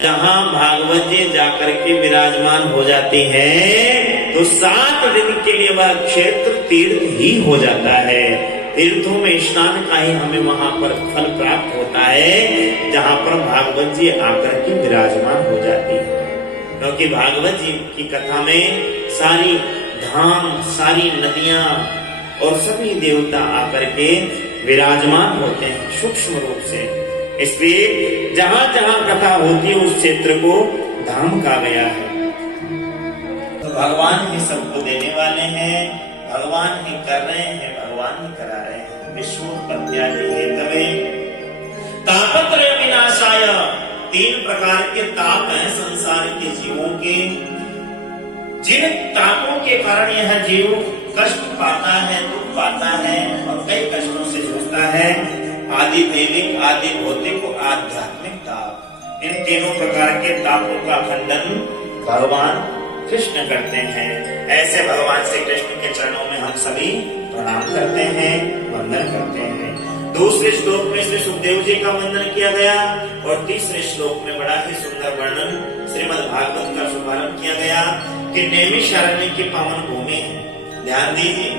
जहाँ भागवत जी जाकर के विराजमान हो जाती हैं तो 7 दिन के लिए वह क्षेत्र तीर्थ ही हो जाता है। तीर्थों में स्नान का ही हमें वहां पर फल प्राप्त होता है जहां पर भागवत जी आकर के विराजमान हो जाती है। क्योंकि भागवत जी की कथा में सारी धाम, सारी नदियां और सभी देवता आकर के विराजमान होते हैं सूक्ष्म रूप से। इसलिए जहां जहां कथा होती है उस क्षेत्र को धाम कहा गया है। तो भगवान ही सबको देने वाले हैं, भगवान ही कर रहे हैं, भगवान ही करा रहे हैं। विश्वोत्पत्त्यादि हेतवे तापत्रय विनाशाय, 3 प्रकार के ताप हैं संसार के जीवों के। जिन तापों के कारण यह जीव कष्ट पाता है, दुख पाता है और कई कष्टों से जूझता है, आदि दैविक, आदि भौतिक, आध्यात्मिक ताप। इन तीनों प्रकार के तापों का खंडन भगवान कृष्ण करते हैं। ऐसे भगवान श्री कृष्ण के चरणों में हम सभी प्रणाम करते हैं, वंदन करते हैं। दूसरे श्लोक में श्री सुखदेव जी का वंदन किया गया और तीसरे श्लोक में बड़ा ही सुंदर वर्णन श्रीमद् भागवत का शुभारंभ किया गया कि नैमिषारण्य की पावन भूमि है। ध्यान दीजिए,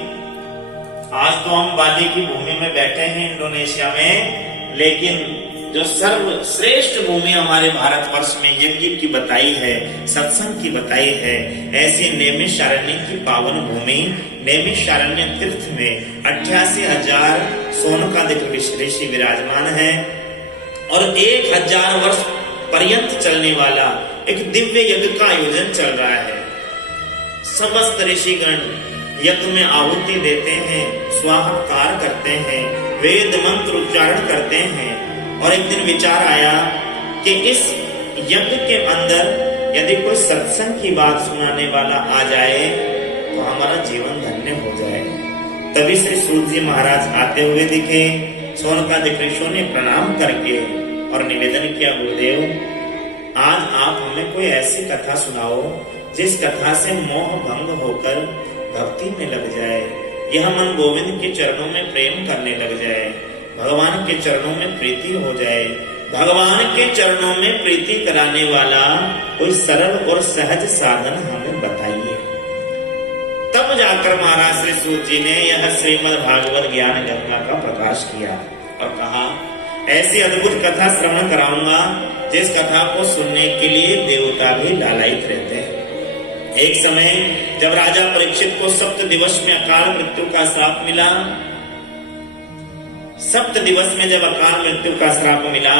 आज तो हम बाली की भूमि में बैठे हैं इंडोनेशिया में, लेकिन जो सर्वश्रेष्ठ भूमि हमारे भारतवर्ष में यज्ञ की बताई है, सत्संग की बताई है, ऐसी नैमिषारण्य की पावन भूमि नैमिषारण्य तीर्थ में 88,000 सोनकादिक ऋषि विराजमान है और 1000 वर्ष पर्यंत चलने वाला एक दिव्य यज्ञ का आयोजन चल रहा है। समस्त ऋषिगण यज्ञ में आहुति देते हैं, स्वाहाकार करते हैं, वेद मंत्र उच्चारण करते हैं। और एक दिन विचार आया कि इस यज्ञ के अंदर यदि कोई सत्संग की बात सुनाने वाला आ जाए तो हमारा जीवन धन्य हो जाए। तभी श्री सूत जी महाराज आते हुए दिखे। सोनकादिक ऋषियों ने प्रणाम करके और निवेदन किया, गुरुदेव आज आप हमें कोई ऐसी कथा सुनाओ जिस कथा से मोह भंग होकर भक्ति में लग जाए, यह मन गोविंद के चरणों में प्रेम करने लग जाए, भगवान के चरणों में प्रीति हो जाए। भगवान के चरणों में प्रीति कराने वाला कोई सरल और सहज साधन हमें बताइए। तब जाकर महाराज श्री सूत जी ने यह श्रीमद् भागवत ज्ञान गंगा का प्रकाश किया और कहा, ऐसी अद्भुत कथा श्रवण कराऊंगा जिस कथा को सुनने के लिए देवता भी लालायित रहते हैं। एक समय जब राजा परीक्षित को 7 दिवस में अकाल मृत्यु का श्राप मिला, 7 दिवस में जब अकाल मृत्यु का श्राप मिला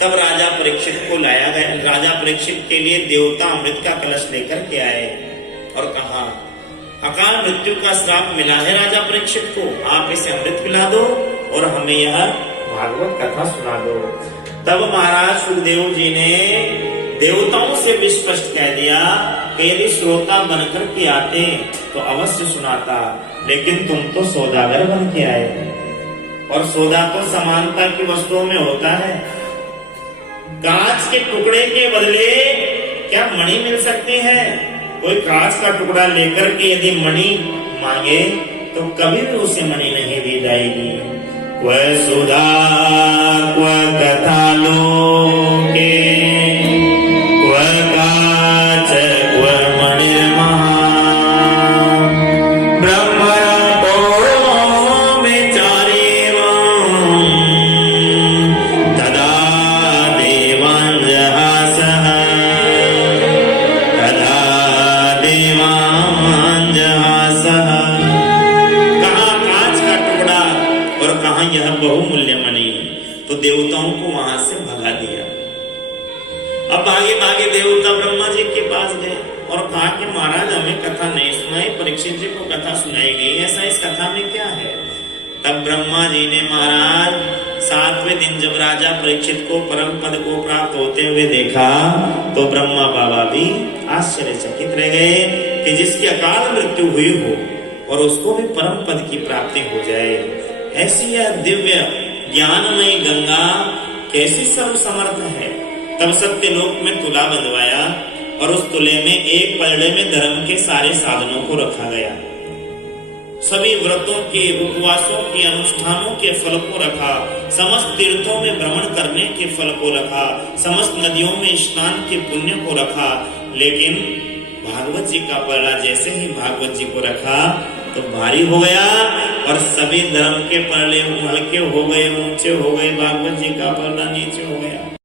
तब राजा परीक्षित को लाया गया। राजा परीक्षित के लिए देवता अमृत का कलश लेकर के आए और कहा, अकाल मृत्यु का श्राप मिला है राजा परीक्षित को, आप इसे अमृत पिला दो और हमें यह भागवत कथा सुना दो। तब महाराज सुखदेव जी ने देवताओं से भी स्पष्ट कह दिया कि यदि श्रोता बनकर के आते तो अवश्य सुनाता, लेकिन तुम तो सौदागर बन के आए और सौदा तो समानता की वस्तुओं में होता है। कांच के टुकड़े के बदले क्या मणि मिल सकती है? कोई कांच का टुकड़ा लेकर के यदि मणि मांगे तो कभी भी उसे मणि नहीं दी जाएगी। वह सुधा वह कथा लोके बहुमूल्य मणि, तो देवताओं को वहां से भगा दिया। अब भागे भागे देवता ब्रह्मा जी के पास गए और कहा कि महाराज हमें कथा नहीं सुनाई, परीक्षित जी को कथा सुनाई गई, ऐसा इस कथा में क्या है? तब ब्रह्मा जी ने महाराज 7वें दिन जब राजा परीक्षित को परम पद को प्राप्त होते हुए देखा तो ब्रह्मा बाबा भी आश्चर्यचकित रह गए कि जिसकी अकाल मृत्यु हुई हो और उसको भी परम पद की प्राप्ति हो जाए। ऐसी यह दिव्य ज्ञानमयी गंगा कैसी सर्व समर्थ है। तब सत्यलोक में तुला बंधवाया और उस तुले में एक पलड़े में धर्म के सारे साधनों को रखा गया। सभी व्रतों के, उपवासों के, अनुष्ठानों के फल को रखा, समस्त तीर्थों में भ्रमण करने के फल को रखा, समस्त नदियों में स्नान के पुण्य को रखा। लेकिन भागवत जी का पलड़ा जैसे ही भागवत जी को रखा तो भारी हो गया और सभी धर्म के पलड़े हल्के हो गए, ऊंचे हो गए, भागवत जी का पलड़ा नीचे हो गया।